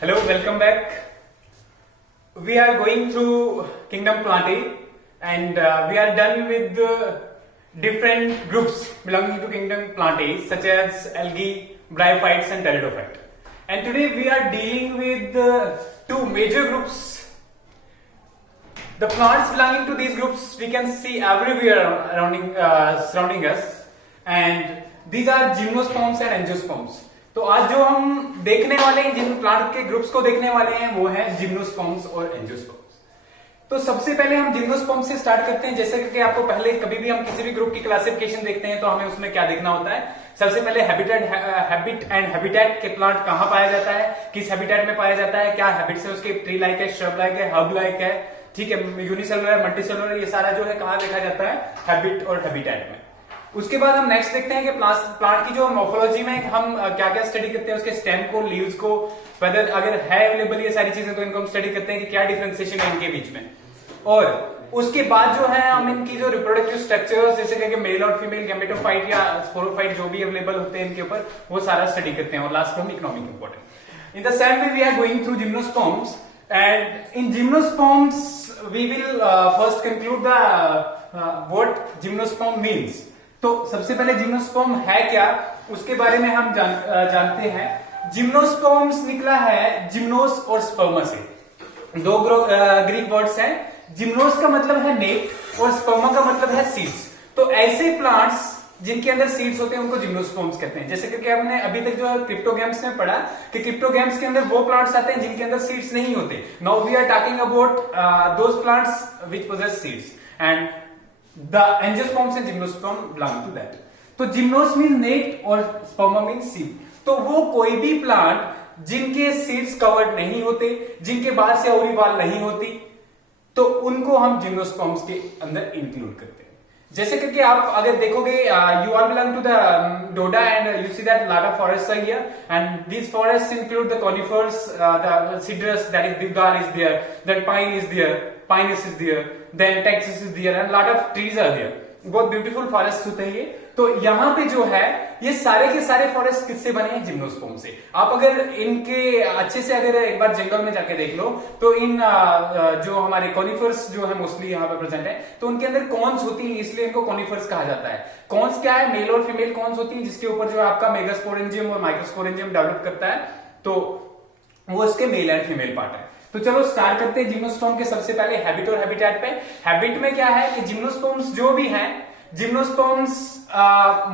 Hello, welcome back. We are going through Kingdom Plantae and we are done with the different groups belonging to Kingdom Plantae such as algae, bryophytes and pteridophyte. And today we are dealing with two major groups. The plants belonging to these groups we can see everywhere surrounding us, and these are gymnosperms and angiosperms. तो आज जो हम देखने वाले हैं, जिन plant के groups को देखने वाले हैं, वो है जिम्नोस्पर्म्स और एंजियोस्पर्म्स। तो सबसे पहले हम जिम्नोस्पर्म्स से स्टार्ट करते हैं। जैसे कि आपको पहले कभी भी हम किसी भी ग्रुप की क्लासिफिकेशन देखते हैं तो हमें उसमें क्या देखना होता है। सबसे पहले हैबिट एंड हैबिटेट के प्लांट कहां पाया जाता है, किस हैबिटेट में पाया जाता है, क्या हैबिट्स है उसके, ट्री लाइक है, श्रब लाइक है, हर्ब लाइक है, ठीक है, यूनिसेलुलर, मल्टीसेलुलर, ये सारा जो है कहां देखा जाता है, हैबिट और हैबिटेट में। उसके बाद हम नेक्स्ट देखते हैं कि प्लांट की जो मॉर्फोलॉजी में हम क्या क्या स्टडी करते हैं, उसके स्टेम को, लीव्स को, वेदर अगर है अवेलेबल ये सारी चीजें तो इनको हम स्टडी करते हैं कि क्या डिफरेंशिएशन है इनके बीच में। और उसके बाद जो है हम इनकी जो रिप्रोडक्टिव स्ट्रक्चर्स जैसे कि मेल और फीमेल गैमेटोफाइट या स्पोरोफाइट जो भी अवेलेबल होते हैं इनके ऊपर, वो सारा स्टडी करते हैं। और लास्ट में हम economic important. In the same way we are going through gymnosperms and in gymnosperms we will first conclude the what gymnosperm means। तो सबसे पहले जिम्नोस्पर्म है क्या उसके बारे में हम जानते हैं। जिम्नोस्पर्म्स निकला है जिम्नोस और स्पर्मा से। दो ग्रीक वर्ड्स हैं। जिम्नोस का मतलब है नेट और स्पर्मा का मतलब है सीड्स। तो ऐसे प्लांट्स जिनके अंदर सीड्स होते हैं उनको जिम्नोस्पर्म्स कहते हैं। जैसे कि हमने अभी तक जो क्रिप्टोगैम्स में पढ़ा कि क्रिप्टोगैम्स के अंदर वो प्लांट्स आते हैं जिनके अंदर सीड्स नहीं होते। Now we are talking about those plants which possess seeds and the angiosperms and gymnosperm belong to that। तो जिम्नोस मीन नेट और स्पर्मा मीन सीड। तो वो कोई भी प्लांट जिनके सीड्स कवर्ड नहीं होते, जिनके बाहर से ओरिवाल नहीं होती, तो उनको हम जिम्नोस्पर्म्स के अंदर इंक्लूड करते हैं। जैसे कि आप अगर देखोगे you are belong to the Doda and you see that lot of forest are here and these forest include the conifers, the cedrus, that is deodar is there, that pine is there, Pinus is there, then Texas is there and lot of trees are there। बहुत beautiful forest होते हैं ये। तो यहाँ पे जो है ये सारे के सारे फॉरेस्ट किससे बने हैं? जिम्नोस्पर्म से। आप अगर इनके अच्छे से अगर एक बार जंगल में जाके देख लो तो इन जो हमारे कॉनिफर्स जो है मोस्टली यहाँ पे प्रेजेंट है, तो उनके अंदर कॉन्स होती है, इसलिए इनको कॉनिफर्स कहा जाता है। कॉन्स क्या है? मेल और फीमेल कॉन्स होती है जिसके ऊपर जो है आपका मेगास्पोरेंजियम और माइक्रोस्पोरेंजियम डेवलप करता है। तो वो इसके मेल एंड फीमेल पार्ट है। तो चलो स्टार्ट करते हैं जिम्नोस्पर्म के सबसे पहले हैबिट और हैबिटेट पे। हैबिट में क्या है कि जिम्नोस्पर्म्स जो भी हैं, जिम्नोस्पर्म्स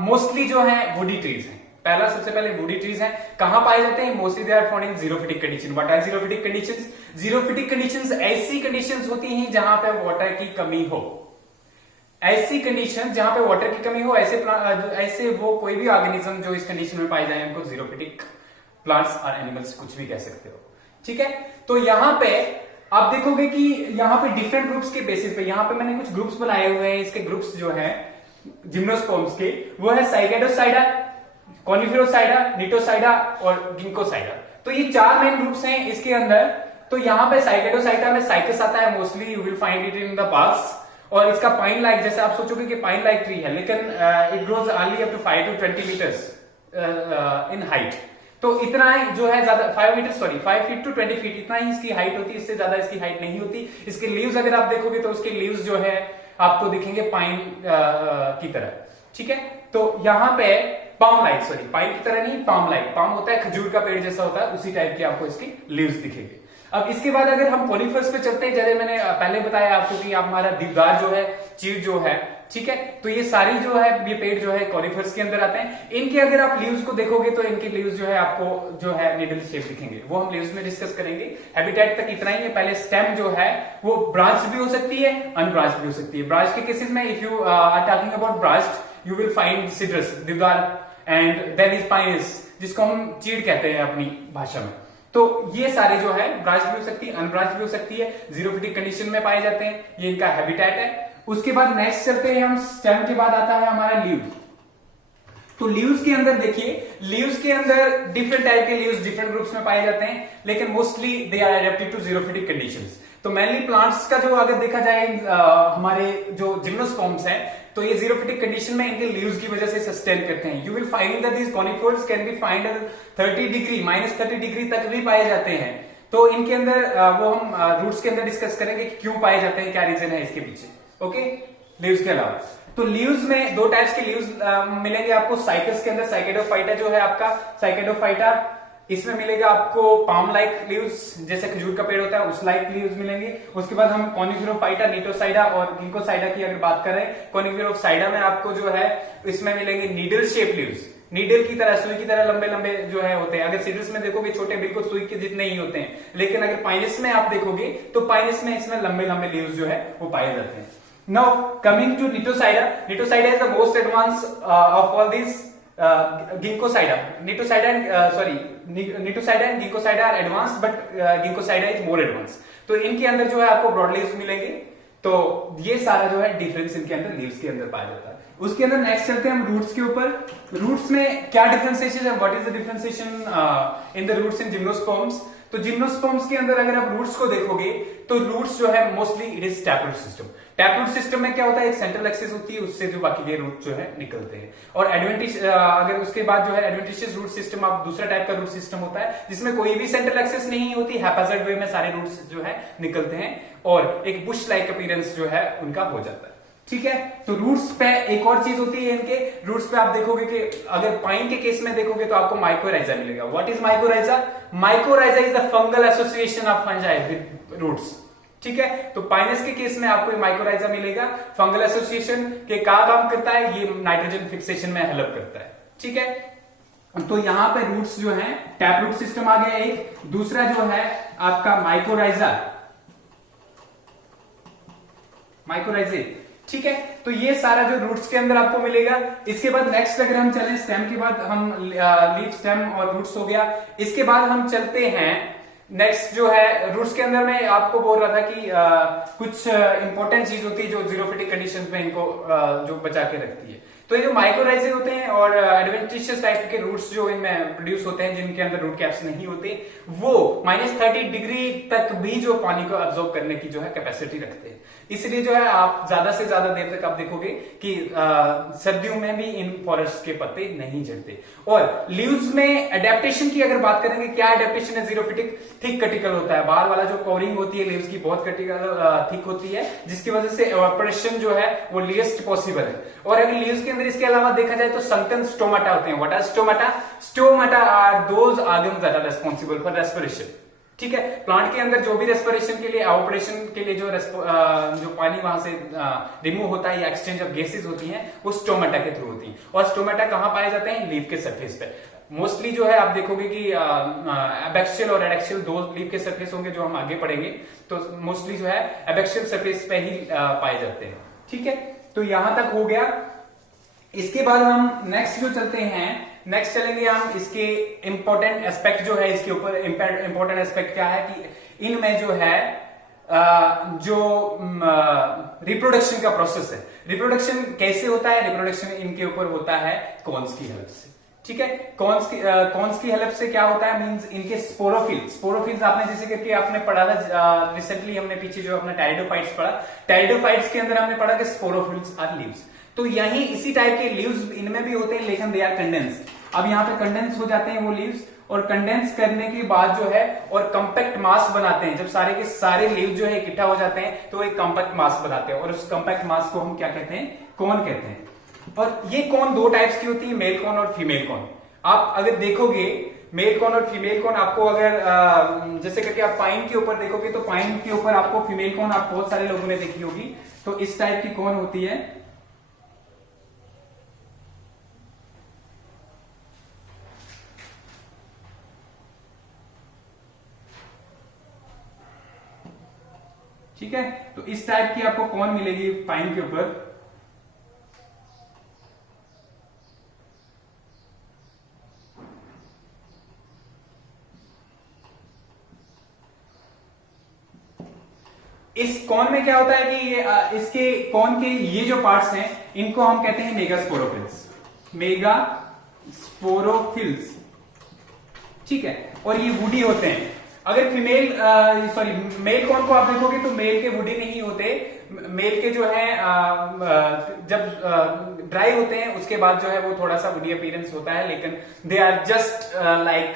मोस्टली जो है वुडी ट्रीज हैं। पहला सबसे पहले वुडी ट्रीज हैं। कहां पाए जाते हैं? Mostly they are found in xerophytic condition. What are xerophytic conditions? Xerophytic conditions ऐसी कंडीशंस होती हैं जहां पे वाटर की कमी हो। ऐसी कंडीशन जहां पे वाटर की कमी हो, ऐसे वो कोई भी ऑर्गेनिज्म जो इस कंडीशन में पाए जाए उनको जीरोफिटिक प्लांट्स और एनिमल्स कुछ भी कह सकते हो, ठीक है। तो यहां पे आप देखोगे कि यहां पे डिफरेंट ग्रुप्स के बेसिस पे, यहां पे मैंने कुछ ग्रुप्स बनाए हुए हैं। इसके ग्रुप्स जो हैं जिम्नोस्पर्म्स के, वो है साइगेडोसाइडा, कॉनिफेरोसाइडा, निटोसाइडा और गिंकोसाइडा। तो ये चार मेन ग्रुप्स हैं इसके अंदर। तो यहां पे साइगेडोसाइडा में साइकस आता है, mostly you will find it in the parks. और इसका पाइन लाइक, जैसे आप सोचोगे कि पाइन लाइक ट्री है, लेकिन it grows only up to 5 to 20 metres in height. तो इतना ही जो है ज्यादा 5 फीट टू 20 फीट इतना ही इसकी हाइट होती है, इससे ज्यादा इसकी हाइट नहीं होती। इसके लीव्स अगर आप देखोगे तो उसके लीव्स जो है आपको दिखेंगे पाइन की तरह, ठीक है। तो यहाँ पे पाम लाइक, सॉरी पाइन की तरह नहीं, पाम लाइक, पाम होता है खजूर का पेड़ जैसा होता है, उसी टाइप के आपको इसके लीव्स दिखेंगे। अब इसके बाद अगर हम कॉनिफर्स पे चलते हैं, जैसे मैंने पहले बताया आपको कि हमारा देवदार जो है, चीड़ जो है, ठीक है। तो ये सारी जो है ये पेड़ जो है कॉनिफर्स के अंदर आते हैं। इनके अगर आप लीव्स को देखोगे तो इनके लीव्स जो है आपको जो है निडल शेप दिखेंगे, वो हम लीव्स में डिस्कस करेंगे। हैबिटेट तक इतना ही है। पहले स्टेम जो है वो ब्रांच भी हो सकती है, अनब्रांच भी हो सकती है। ब्रांच के केसेस में if you are talking about branched you will find citrus, deodar and then is Pinus, जिसको हम चीड़ कहते हैं अपनी भाषा में। तो ये सारे जो है ब्रांच भी हो सकती है, अनब्रांच भी हो सकती है, जीरोफिटिक कंडीशन में पाए जाते हैं। ये इनका हैबिटेट है। उसके बाद नेक्स्ट चलते हैं हम, स्टेम के बाद आता है हमारा लीव। तो लीव्स के अंदर देखिए, लीव्स के अंदर डिफरेंट टाइप के लीव्स डिफरेंट ग्रुप्स में पाए जाते हैं, लेकिन mostly they are adapted to xerophytic conditions. तो मेनली प्लांट्स का जो अगर देखा जाए हमारे जो जिम्नोस्पर्म्स हैं, तो तो ये जीरोफिटिक कंडीशन में इनके लीव्स की वजह से सस्टेन करते हैं। You will find that these conifers can be find 30 degree -30 degree तक भी पाए जाते हैं। तो इनके अंदर वो हम रूट्स के अंदर डिस्कस करेंगे कि क्यों पाए जाते हैं, क्या रीजन है इसके पीछे। ओके, लीव्स के अलावा तो लीव्स में दो टाइप्स के लीव्स मिलेंगे आपको साइकस के अंदर। साइकेडोफाइटा जो है आपका साइकेडोफाइटा, इसमें मिलेगा आपको पाम लाइक लीव्स, जैसे खजूर का पेड़ होता है उस लाइक लीव्स मिलेंगे। उसके बाद हम कॉनिफेरोफाइटा, निटोसाइडा और गिंकोसाइडा की अगर बात करें, कॉनिफेरोसाइडा में आपको जो है इसमें मिलेंगे नीडल शेप लीव्स, नीडल की तरह, सुई की तरह लंबे लंबे जो है होते हैं। अगर सीड्रस में देखोगे छोटे बिल्कुल सुई के जितने ही होते हैं, लेकिन अगर पाइनस में आप देखोगे तो पाइनस में इसमें लंबे लंबे लीव्स जो है वो पाए जाते हैं। Now coming to Gnetopsida, Gnetopsida is the most advance of all this Ginkgopsida, Gnetopsida and Ginkgopsida are advance, but Ginkgopsida is more advance. तो इनके अंदर जो है आपको ब्रॉड लीव्स मिलेंगे। तो ये सारा जो है डिफरेंस इनके अंदर लीव्स के अंदर पाया जाता है। उसके अंदर नेक्स्ट चलते हैं हम रूट्स के ऊपर। रूट्स में क्या डिफरेंशिएशन है, what is the differentiation in the roots in gymnosperms. तो जिम्नोस्पर्म्स के अंदर अगर आप रूट्स को देखोगे तो रूट्स जो है mostly it is taproot system. Taproot system में क्या होता है, एक सेंट्रल एक्सिस होती है, उससे जो बाकी के रूट जो है निकलते हैं। और एडवेंटिश अगर उसके बाद जो है एडवेंटिशियस रूट सिस्टम, आप दूसरा टाइप का रूट सिस्टम होता है जिसमें कोई भी सेंट्रल एक्सिस नहीं होती, हैप्पैज़ार्ड वे में सारे रूट्स जो है निकलते हैं और एक बुश लाइक अपीयरेंस जो है उनका हो जाता है। ठीक है, तो रूट्स पे एक और चीज होती है इनके रूट्स पे, आप देखोगे कि अगर पाइन के केस में देखोगे तो आपको माइकोराइजा मिलेगा। What is mycorrhiza? Mycorrhiza is the fungal association of fungi with roots. ठीक है, तो पाइनस के केस में आपको माइकोराइजा मिलेगा। फंगल एसोसिएशन के क्या काम करता है, ये नाइट्रोजन फिक्सेशन में हेल्प करता है। ठीक है, तो यहां पे रूट्स जो है टैप रूट सिस्टम आ गया एक, दूसरा जो है आपका माइकोराइजा, माइकोराइजे। ठीक है, तो ये सारा जो रूट्स के अंदर आपको मिलेगा। इसके बाद नेक्स्ट अगर हम चलें, स्टेम के बाद हम लीफ, स्टेम और रूट्स हो गया। इसके बाद हम चलते हैं नेक्स्ट जो है रूट्स के अंदर। मैं आपको बोल रहा था कि कुछ इंपॉर्टेंट चीज होती है जो जीरोफिटिक कंडीशंस में इनको जो बचा के रखती है। तो ये जो माइकोराइजे होते हैं और एडवेंटिशियस टाइप के रूट्स जो इनमें प्रोड्यूस होते हैं, जिनके अंदर रूट कैप्स नहीं होते, वो -30 डिग्री तक भी जो पानी को अब्सॉर्ब करने की जो है कैपेसिटी रखते हैं। इसलिए जो है आप ज्यादा से ज्यादा देर तक आप देखोगे कि सर्दियों में भी इन फॉरेस्ट के पत्ते नहीं झड़ते। और लीव्स में एडेप्टेशन की अगर बात करेंगे, क्या एडेप्टेशन है जीरोफिटिक? थिक कटिकल होता है, बाहर वाला जो कवरिंग होती है लीव्स की बहुत कटिकल थिक होती है, जिसकी वजह से इवेपोरेशन जो है वो लीस्ट पॉसिबल है। और अगर लीव्स के अंदर इसके अलावा देखा जाए तो संकन स्टोमाटा होते हैं। What are stomata? Stomata are those organs that are responsible for respiration. ठीक है, प्लांट के अंदर जो भी रेस्पिरेशन के लिए, ऑपरेशन के लिए जो पानी वहां से रिमूव होता है या एक्सचेंज ऑफ गैसेस होती हैं, वो स्टोमाटा के थ्रू होती हैं। और स्टोमाटा कहां पाए जाते हैं? लीफ के सरफेस पे। मोस्टली जो है आप देखोगे कि एबैक्सियल और एडैक्सियल दो लीफ के सरफेस होंगे जो हम आगे पढ़ेंगे। तो मोस्टली जो है एबैक्सियल सरफेस पे ही पाए जाते हैं। ठीक है, तो यहां तक हो गया। इसके बाद हम नेक्स्ट जो चलते हैं, नेक्स्ट चलेंगे हम इसके इंपॉर्टेंट एस्पेक्ट जो है इसके ऊपर। इंपॉर्टेंट एस्पेक्ट क्या है कि इनमें जो है जो रिप्रोडक्शन का प्रोसेस है, रिप्रोडक्शन कैसे होता है? रिप्रोडक्शन इनके ऊपर होता है कॉन्स की हेल्प से। ठीक है, कॉन्स की हेल्प से क्या होता है? मींस इनके स्पोरोफिल्स आपने जैसे करके आपने पढ़ा था रिसेंटली, हमने पीछे जो अपना टेरिडोफाइट्स पढ़ा, टेरिडोफाइट्स के अंदर हमने पढ़ा कि स्पोरोफिल्स आर लीव्स। तो यही इसी टाइप के लीव्स इनमें भी होते हैं, लेकिन दे आर कंडेंस। अब यहाँ पे कंडेंस हो जाते हैं वो लीव्स, और कंडेंस करने के बाद जो है और कंपैक्ट मास बनाते हैं। जब सारे के सारे लीव जो है इकट्ठा हो जाते हैं तो एक कंपैक्ट मास बनाते हैं, और उस कंपैक्ट मास को हम क्या कहते हैं? कॉन कहते हैं। और ये कॉन दो टाइप्स की होती है, मेल कॉन और फीमेल कॉन। आप अगर देखोगे मेल कॉन और फीमेल कॉन, आपको अगर जैसे करके आप पाइन के ऊपर देखोगे तो पाइन के ऊपर आपको फीमेल कॉन आप बहुत सारे लोगों ने देखी होगी। तो इस टाइप की कॉन होती है। ठीक है, तो इस टाइप की आपको कॉन मिलेगी पाइन के ऊपर। इस कॉन में क्या होता है कि इसके कॉन के ये जो पार्ट्स हैं इनको हम कहते हैं मेगास्पोरोफिल्स, मेगास्पोरोफिल्स। ठीक है, और ये वुडी होते हैं। अगर फीमेल सॉरी मेल कॉर्न को आप देखोगे तो मेल के वुडी नहीं होते, मेल के जो है जब ड्राई होते हैं उसके बाद जो है वो थोड़ा सा वुडी अपीयरेंस होता है, लेकिन दे आर जस्ट लाइक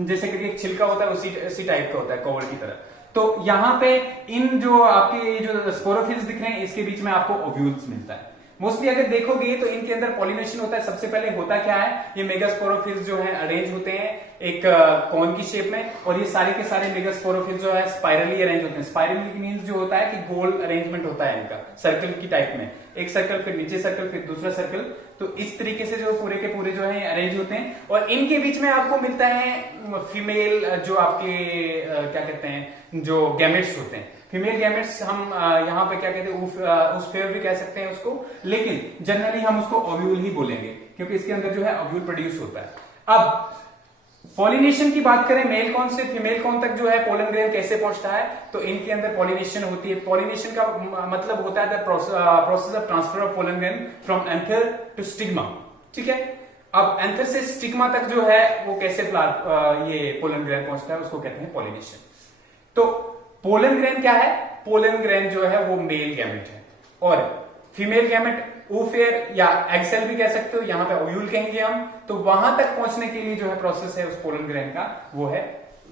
जैसे कि एक छिलका होता है उसी टाइप का होता है, कवर की तरह। तो यहाँ पे इन जो आपके जो स्पोरोफिल्स दिख रहे हैं इसके बीच में आपको ओव्यूल्स मिलता है। मोस्टली अगर देखोगे तो इनके अंदर पॉलिनेशन होता है। सबसे पहले होता क्या है, ये मेगास्पोरोफिल्स जो है अरेंज होते हैं एक कॉन की शेप में, और ये सारे के सारे मेगास्पोरोफिल्स जो है स्पाइरली अरेंज होते हैं। स्पाइरली मींस जो होता है कि गोल अरेंजमेंट होता है इनका, सर्कल की टाइप में, एक सर्कल फिर नीचे सर्कल फिर दूसरा सर्कल। तो इस तरीके से जो पूरे के पूरे जो है अरेंज होते हैं, और इनके बीच में आपको मिलता है फीमेल जो आपके क्या कहते हैं जो गैमेट्स होते हैं। फीमेल गैमेट्स हम यहाँ पे क्या कहते हैं उस्फेयर भी कह सकते हैं उसको, लेकिन जनरली हम उसको ओव्यूल ही बोलेंगे क्योंकि इसके अंदर जो है ओव्यूल प्रोड्यूस होता है। अब पॉलिनेशन की बात करें, मेल कॉन से फीमेल कॉन तक जो है पोलन ग्रेन कैसे पहुंचता है, तो इनके अंदर पॉलिनेशन होती है। पॉलिनेशन का मतलब होता है process of transfer of pollen grain from anther to stigma. ठीक है, अब एंथर से स्टिग्मा तक जो है वो कैसे ये पोलन ग्रेन पहुंचता है उसको कहते हैं पॉलिनेशन। तो पोलन ग्रेन क्या है, पोलन ग्रेन जो है वो मेल गैमेट है, और फीमेल गैमेट ओफेयर या एग सेल भी कह सकते हो, यहां पे ओव्यूल कहेंगे हम। तो वहां तक पहुंचने के लिए जो है प्रोसेस है उस पोलन ग्रेन का वो है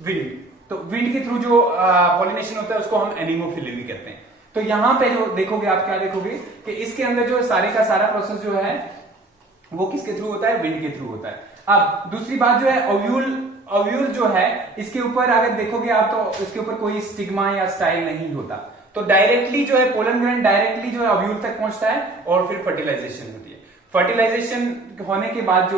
विंड। तो विंड के थ्रू जो पॉलिनेशन होता है उसको हम एनिमोफिली भी कहते हैं। तो यहां पे जो देखोगे आप क्या देखोगे कि इसके अंदर जो सारे का सारा प्रोसेस जो है वो किसके थ्रू होता है, विंड के थ्रू होता है। अब दूसरी बात जो है ओव्यूल जो है इसके ऊपर अगर देखोगे आप तो इसके ऊपर कोई स्टिग्मा या स्टाइल नहीं होता, तो डायरेक्टली जो है पोलन ग्रेन डायरेक्टली जो है ओव्यूल तक पहुंचता है और फिर फर्टिलाइजेशन होती है। फर्टिलाइजेशन होने के बाद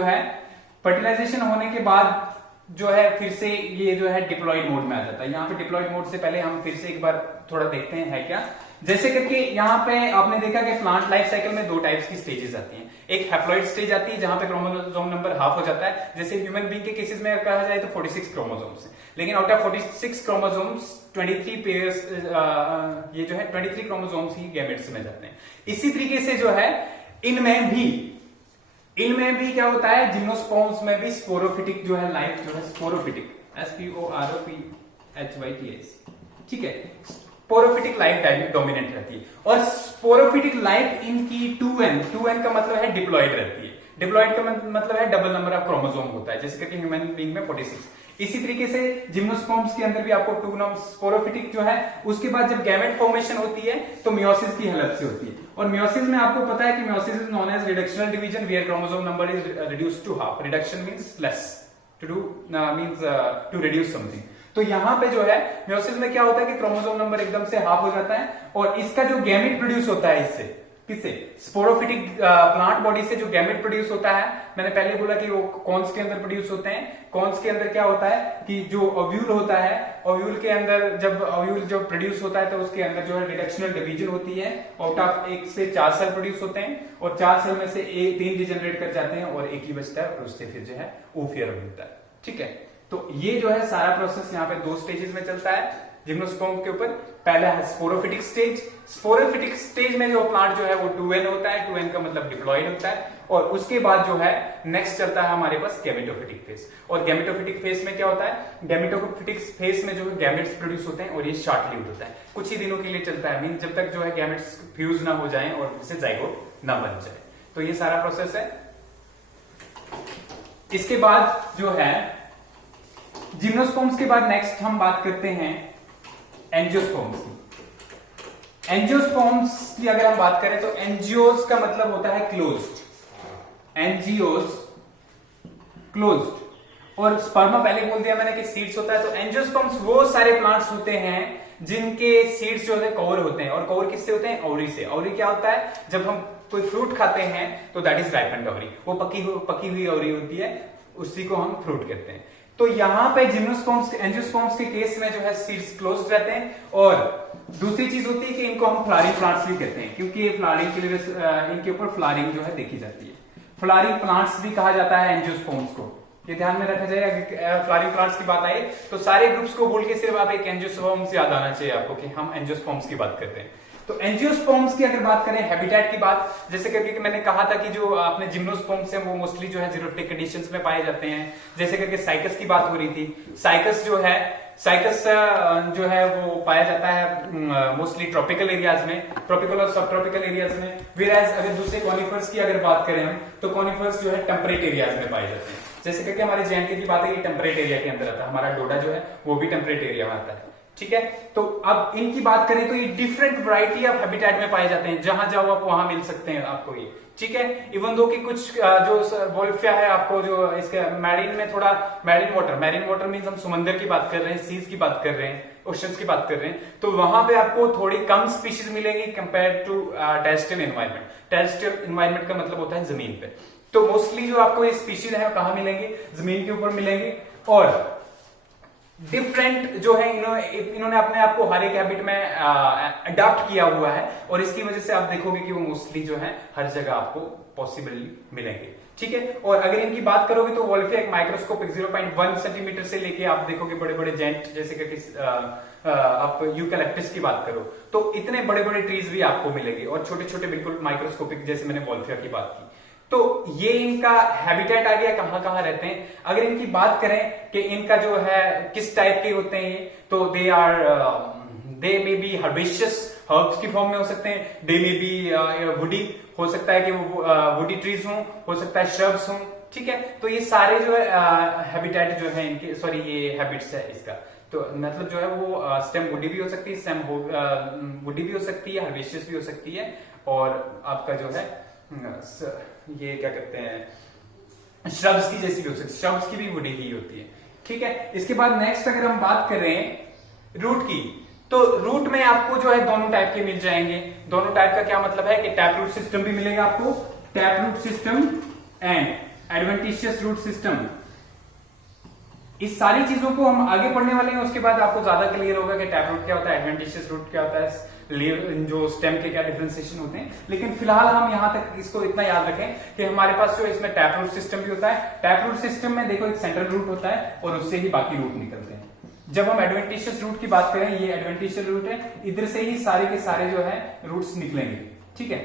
जो है फिर से ये जो है डिप्लॉयड मोड में आ जाता है। यहाँ पे डिप्लॉयड मोड से पहले हम फिर से एक बार थोड़ा देखते हैं है क्या। जैसे करके यहाँ पे आपने देखा कि प्लांट लाइफ साइकिल में दो टाइप्स की स्टेजेस आती हैं। एक हैप्लॉइड स्टेज आती है जहां पे क्रोमोसोम नंबर हाफ हो जाता है, जैसे ह्यूमन बीइंग के केसेस में कहा जाए तो 46 क्रोमोसोम्स हैं, लेकिन आउट ऑफ 46 क्रोमोसोम्स 23 पेयर्स ये जो है 23 क्रोमोसोम्स ही गैमेट्स में जाते हैं। इसी तरीके से जो है इनमें भी क्या होता है, जिम्नोस्पर्म्स में भी स्पोरोफिटिक जो है लाइफ जो है स्पोरोफिटिक SPOROPHYTS, ठीक है, स्पोरोफिटिक लाइफ डोमिनेंट रहती है। और स्पोरोफिटिक लाइफ इनकी 2n का मतलब है डिप्लॉयड रहती है। डिप्लॉयड का मतलब है डबल नंबर ऑफ क्रोमोसोम होता है, जैसे कि ह्यूमन बीइंग में 46। इसी तरीके से जिम्नोस्पर्म्स के अंदर भी आपको 2 नंबर स्पोरोफिटिक जो है, उसके बाद जब गैमेट फॉर्मेशन होती है तो मियोसिस की हालत से होती है। और मियोसिस में आपको पता है कि meiosis is known as reductional division where chromosome number is reduced to half. Reduction means less, to reduce something. तो यहां पे जो है मियोसिस में क्या होता है कि क्रोमोसोम नंबर एकदम से हाफ हो जाता है, और इसका जो गैमेट प्रोड्यूस होता है इससे किससे, स्पोरोफिटिक प्लांट बॉडी से जो गैमेट प्रोड्यूस होता है, मैंने पहले बोला कि वो कॉन्स के अंदर प्रोड्यूस होते हैं। कॉन्स के अंदर क्या होता है कि जो ओव्यूल होता है, ओव्यूल के अंदर जब ओव्यूल जो प्रोड्यूस होता है तो उसके अंदर जो है रिडक्शनल डिवीजन होती है। आउट ऑफ 1 से 4 सेल प्रोड्यूस होते हैं, और 4 सेल में से 3 डिजेनरेट कर जाते हैं और एक ही बचता है, और उससे फिर जो है ओफियर होता है। ठीक है, तो ये जो है सारा प्रोसेस यहाँ पे 2 स्टेजेस में चलता है जिम्नोस्पर्म के ऊपर। पहला है स्पोरोफिटिक स्टेज। स्पोरोफिटिक स्टेज में जो प्लांट जो है वो 2n होता है, 2n का मतलब डिप्लॉयड होता है, और उसके बाद जो है नेक्स्ट चलता है हमारे पास गैमेटोफिटिक फेज। और गैमेटोफिटिक फेज में क्या होता है, गैमेटोफिटिक फेज में जो है गैमेट्स प्रोड्यूस होते हैं, और ये शॉर्ट लिव्ड होता है, कुछ ही दिनों के लिए चलता है, मीन जब तक जो है गैमेट्स फ्यूज ना हो जाए और उससे जाइगोट ना बन जाए। तो ये सारा प्रोसेस है। इसके बाद जो है जिम्नोस्पर्म्स के बाद नेक्स्ट हम बात करते हैं एंजियोस्पर्म्स की। एंजियोस्पर्म्स की अगर हम बात करें तो एंजियोस का मतलब होता है क्लोज्ड, एंजियोस क्लोज्ड, और स्पर्मा पहले बोल दिया मैंने कि सीड्स होता है। तो एंजियोस्पर्म्स वो सारे प्लांट्स होते हैं जिनके सीड्स जो है कवर होते हैं, और कवर किससे होते हैं, ओवरी से। ओवरी क्या होता है, जब हम कोई फ्रूट खाते हैं तो दैट इज राइपेंड ओवरी, वो पकी हुई ओवरी होती है, उसी को हम फ्रूट कहते हैं। तो यहां पे जिम्नोस्पर्म्स एंजियोस्पर्म्स के केस में जो है सीड्स क्लोज्ड रहते हैं। और दूसरी चीज होती है कि इनको हम फ्लावरिंग प्लांट्स भी कहते हैं, क्योंकि ये फ्लावरिंग के लिए इनके ऊपर फ्लावरिंग जो है देखी जाती है। फ्लावरिंग प्लांट्स भी कहा जाता है एंजियोस्पर्म्स को, ये ध्यान में रखा जाए। अगर फ्लावरिंग प्लांट्स की बात आई तो सारे ग्रुप्स को बोल के सिर्फ आप एक एंजियोस्पर्म्स याद आना चाहिए आपको कि हम एंजियोस्पर्म्स की बात करते हैं। तो एंजियोस्पर्म्स की अगर बात करें, हैबिटेट की बात, जैसे करके मैंने कहा था कि जो आपने जिम्नोस्पर्म्स हैं वो मोस्टली जो है जीरोफिलिक कंडीशंस में पाए जाते हैं। जैसे करके साइकस की बात हो रही थी, साइकस जो है वो पाया जाता है मोस्टली ट्रॉपिकल एरियाज में, ट्रॉपिकल और सब ट्रॉपिकल एरियाज में। Whereas अगर दूसरे कॉनिफर्स की अगर बात करें हम, तो कॉनिफर्स जो है टेम्परेट एरियाज में पाए जाते हैं। जैसे करके हमारे जेएनके की बात है, ये टेम्परेट एरिया के अंदर आता है, हमारा डोडा जो है वो भी टेम्परेट एरिया में आता है, ठीक है। तो अब इनकी बात करें तो ये डिफरेंट वैरायटी ऑफ हैबिटेट में पाए जाते हैं, जहां जाओ आप वहां मिल सकते हैं आपको ये, ठीक है। इवन दो कि कुछ जो वोल्फिया है आपको जो इसके मैरीन में थोड़ा मैरीन वाटर मींस हम समंदर की बात कर रहे हैं, सीज की बात कर रहे हैं, ओशंस की बात कर रहे हैं, तो वहां पे आपको थोड़ी कम स्पीशीज मिलेंगी compare to terrestrial environment. Terrestrial environment का मतलब होता है जमीन पे। तो मोस्टली जो आपको ये स्पीशीज है कहां मिलेंगे, जमीन के ऊपर मिलेंगे। और डिफरेंट जो है इन्होंने अपने आप को हर एक हैबिट में अडॉप्ट किया हुआ है, और इसकी वजह से आप देखोगे कि वो मोस्टली जो है हर जगह आपको पॉसिबली मिलेंगे, ठीक है। और अगर इनकी बात करोगे तो वोल्फिया एक माइक्रोस्कोपिक 0.1 सेंटीमीटर से लेके आप देखोगे बड़े बड़े जेंट, जैसे कि आप यूकैलिप्टस की बात करो तो इतने बड़े बड़े ट्रीज भी आपको मिलेंगे, और छोटे छोटे बिल्कुल माइक्रोस्कोपिक, जैसे मैंने वोल्फिया की बात की। तो ये इनका हैबिटेट आ गया, कहां कहां रहते हैं। अगर इनकी बात करें कि इनका जो है किस टाइप के होते हैं, तो दे मे बी हर्बेशियस, हर्ब्स की फॉर्म में हो सकते हैं, दे मे बी वुडी, हो सकता है कि वो वुडी ट्रीज हो सकता है श्रब्स हों, ठीक है। तो ये सारे जो है हैबिटेट जो है इनके, सॉरी ये हैबिट्स है इसका, तो मतलब जो है वो स्टेम वुडी भी हो सकती है, स्टेम वुडी भी हो सकती है, हर्बेशियस भी हो सकती है, और आपका जो है ये क्या कहते हैं श्रब्स की जैसी भी हो सकती है, श्रब्स की भी वुडी ही होती है, ठीक है। इसके बाद नेक्स्ट अगर हम बात करें रूट की, तो रूट में आपको जो है दोनों टाइप के मिल जाएंगे। दोनों टाइप का क्या मतलब है कि टैप रूट सिस्टम भी मिलेगा आपको, tap root system and adventitious root system. इस सारी चीजों को हम आगे पढ़ने वाले हैं, उसके बाद आपको ज्यादा क्लियर होगा कि टैप रूट क्या होता है, एडवेंटिशियस रूट क्या होता है, जो स्टेम के क्या डिफरेंशिएशन होते हैं। लेकिन फिलहाल हम यहां तक इसको इतना याद रखें कि हमारे पास जो इसमें टैप रूट सिस्टम भी होता है। टैप रूट सिस्टम में देखो एक सेंट्रल रूट होता है और उससे ही बाकी रूट निकलते हैं। जब हम एडवेंटिशियस रूट की बात करें, ये एडवेंटिशियस रूट है, इधर से ही सारे के सारे जो है रूट्स निकलेंगे, ठीक है।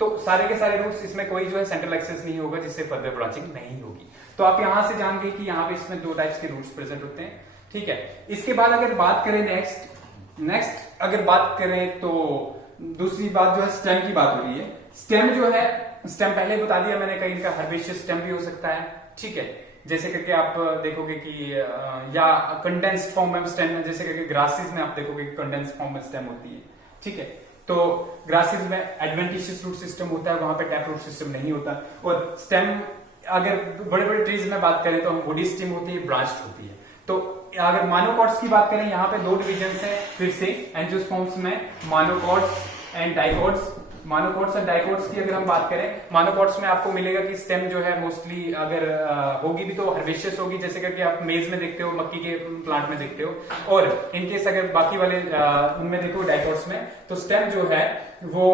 तो सारे के सारे रूट्स, इसमें कोई जो है सेंट्रल एक्सेस नहीं होगा जिससे फर्दर ब्रांचिंग नहीं होगी। तो आप यहां से जान गए कि यहाँ पे इसमें दो टाइप्स के रूट्स प्रेजेंट होते हैं, ठीक है। इसके बाद अगर बात करें नेक्स्ट अगर बात करें तो दूसरी बात जो है स्टेम की बात हो रही है। स्टेम जो है, स्टेम पहले बता दिया मैंने, कहीं इनका हर्बेशियस स्टेम भी हो सकता है, ठीक है। जैसे करके आप देखोगे कि या कंडेंस्ड फॉर्म में स्टेम में, जैसे करके ग्रासेस में आप देखोगे कंडेंस्ड फॉर्म में स्टेम होती है, ठीक है। तो ग्रासेस में एडवेंटिशियस रूट सिस्टम होता है, वहां पे टैप रूट सिस्टम नहीं होता। और स्टेम अगर बड़े बड़े ट्रीज में बात करें तो वुडी स्टेम होती है, ब्रांच्ड होती है। तो अगर मोनोकॉट्स की बात करें, यहाँ पे दो डिविजन है फिर से एंजियोस्पर्म्स में, मोनोकॉट्स एंड डाइकॉट्स। मोनोकॉट्स और डाइकॉट्स की अगर हम बात करें, मोनोकॉट्स में आपको मिलेगा कि स्टेम जो है मोस्टली अगर होगी भी तो हर्बेशियस होगी, जैसे करके आप मेज में देखते हो, मक्की के प्लांट में देखते हो। और इनकेस अगर बाकी वाले उनमें देखो डाइकॉट्स में, तो स्टेम जो है वो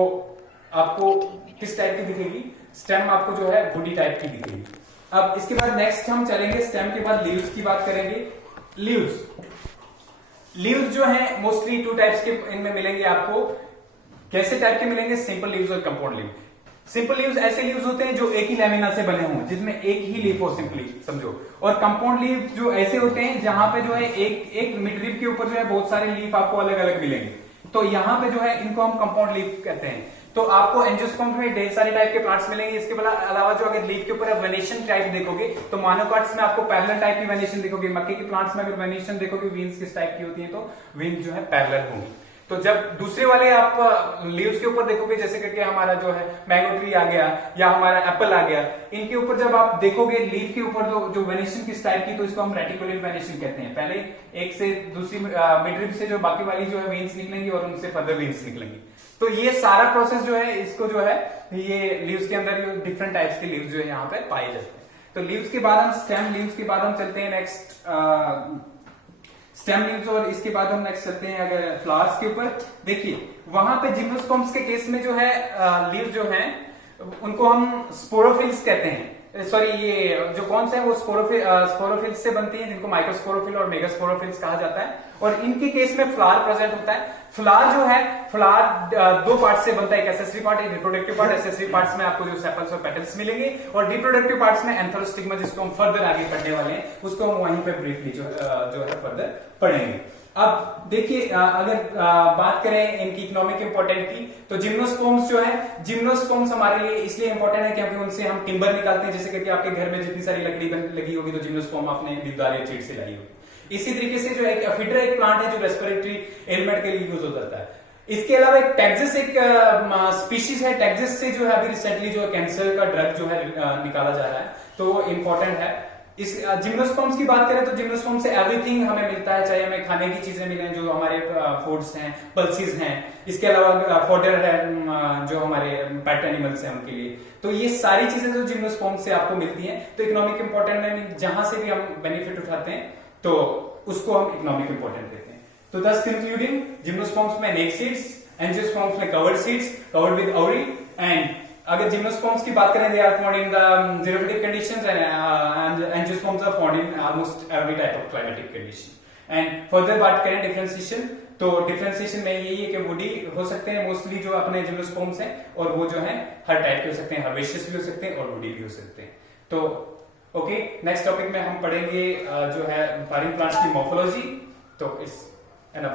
आपको किस टाइप की दिखेगी, स्टेम आपको जो है वुडी टाइप की दिखेगी। अब इसके बाद नेक्स्ट हम चलेंगे, स्टेम के बाद लीव्स की बात करेंगे। लीव्स जो है मोस्टली टू टाइप्स के इनमें मिलेंगे आपको। कैसे टाइप के मिलेंगे, सिंपल लीव्स और कंपाउंड लीव। सिंपल लीव्स ऐसे लीव्स होते हैं जो एक ही लेमिना से बने हों, जिसमें एक ही लीफ हो, सिंपली समझो। और कंपाउंड लीव जो ऐसे होते हैं जहां पे जो है एक मिडलीफ के ऊपर जो है बहुत सारे लीफ आपको अलग अलग मिलेंगे, तो यहां पे जो है इनको हम कंपाउंड लीफ कहते हैं। तो आपको एंजियोस्पर्म्स में ढेर सारे टाइप के प्लांट्स मिलेंगे। इसके अलावा जो अगर लीफ के ऊपर आप वेनेशन टाइप देखोगे तो मोनोकॉट्स में आपको पैरेलल टाइप की वेनेशन देखोगे। मक्के के प्लांट्स में अगर वेनेशन देखोगे वीन्स किस टाइप की होती है, तो वीन्स जो है पैरेलल होंगी। तो जब दूसरे वाले आप लीव्स के ऊपर देखोगे, जैसे करके हमारा जो है मैंगो ट्री आ गया या हमारा एप्पल आ गया, इनके ऊपर जब आप देखोगे लीफ के ऊपर जो वेनेशन किस टाइप की, तो इसको हम रेटिकुलर वेनेशन कहते हैं। पहले एक से दूसरी मिडरिब से जो बाकी वाली जो है वेन्स निकलेंगी और उनसे फर्दर वेन्स निकलेंगी। तो ये सारा प्रोसेस जो है, इसको जो है ये लीव्स के अंदर डिफरेंट टाइप्स के लीव्स जो है यहाँ पे पाए जाते हैं। तो लीव्स के बाद हम स्टेम लीव्स के बाद हम चलते हैं नेक्स्ट स्टेम लीव्स, और इसके बाद हम नेक्स्ट चलते हैं अगर फ्लावर्स के ऊपर। देखिए वहां पे जिम्नोस्पर्म्स के केस में जो है लीव्स जो हैं उनको हम स्पोरोफिल्स कहते हैं। सॉरी, ये जो कौन से है वो स्पोरोफिल्स से बनती है, जिनको माइक्रोस्पोरोफिल और मेगास्पोरोफिल्स कहा जाता है। और इनके केस में फ्लावर प्रेजेंट होता है। फ्लावर जो है, फ्लावर दो पार्ट से बनता है, एक एसेसरी पार्ट, एक रिप्रोडक्टिव पार्ट। एसेसरी पार्ट्स में आपको जो सेपल्स और पेटल्स मिलेंगे, और रिप्रोडक्टिव पार्ट्स में एंथर स्टिग्मा, जिसको हम फर्दर आगे पढ़ने वाले हैं, उसको हम वहीं पे ब्रीफली जो है फर्दर पढ़ेंगे। अब देखिए, अगर बात करें इनकी इकोनॉमिक इंपॉर्टेंट की, तो जिम्नोस्पर्म्स जो है, जिम्नोस्पर्म्स हमारे लिए इसलिए इंपॉर्टेंट है क्योंकि उनसे हम टिम्बर निकालते हैं। जैसे कि आपके घर में जितनी सारी लकड़ी लगी होगी तो जिम्नोस्पर्म आपने देवदार या चीड़ से लाई होगी। इसी तरीके से जो एक एफिड्रा एक प्लांट है जो रेस्पिरेटरी एलिमेंट के लिए यूज हो जाता है। इसके अलावा एक टैक्सिस एक स्पीशीज है, टैक्सिस से जो है अभी रिसेंटली जो कैंसर का ड्रग जो है निकाला जा रहा है, तो वो इंपॉर्टेंट है। इस जिम्नोस्पर्म्स की बात करें तो जिम्नोस्पर्म से एवरीथिंग हमें मिलता है, चाहे हमें खाने की चीजें मिले जो हमारे फूड्स हैं, पल्सेस हैं, इसके अलावा फॉडर है जो हमारे पेट एनिमल्स हैं उनके लिए। तो ये सारी चीजें जो जिम्नोस्पर्म से आपको मिलती हैं, तो इकोनॉमिक इंपॉर्टेंट है, जहां से भी हम बेनिफिट उठाते हैं तो उसको हम इकोनॉमिक इंपॉर्टेंट देते हैं। तो दस कंक्लूडिंग, जिम्नोस्पर्म्स में नेक सीड्स, एंजियोस्पर्म्स में covered seeds, covered with ovary. And अगर जिम्नोस्पर्म्स की बात करें, they are found in the xerophytic conditions, and angiosperms are found in almost every type of climatic condition. And further बात करें differentiation, तो differentiation में यही है कि वुडी हो सकते हैं मोस्टली जो अपने जिम्नोस्पर्म्स हैं, और वो जो है हर टाइप के हो सकते हैं, हर्बेशियस भी हो सकते हैं और वुडी भी हो सकते हैं। तो ओके, नेक्स्ट टॉपिक में हम पढ़ेंगे जो है फ्लावरिंग प्लांट्स की मॉर्फोलॉजी। तो इट्स एनफ।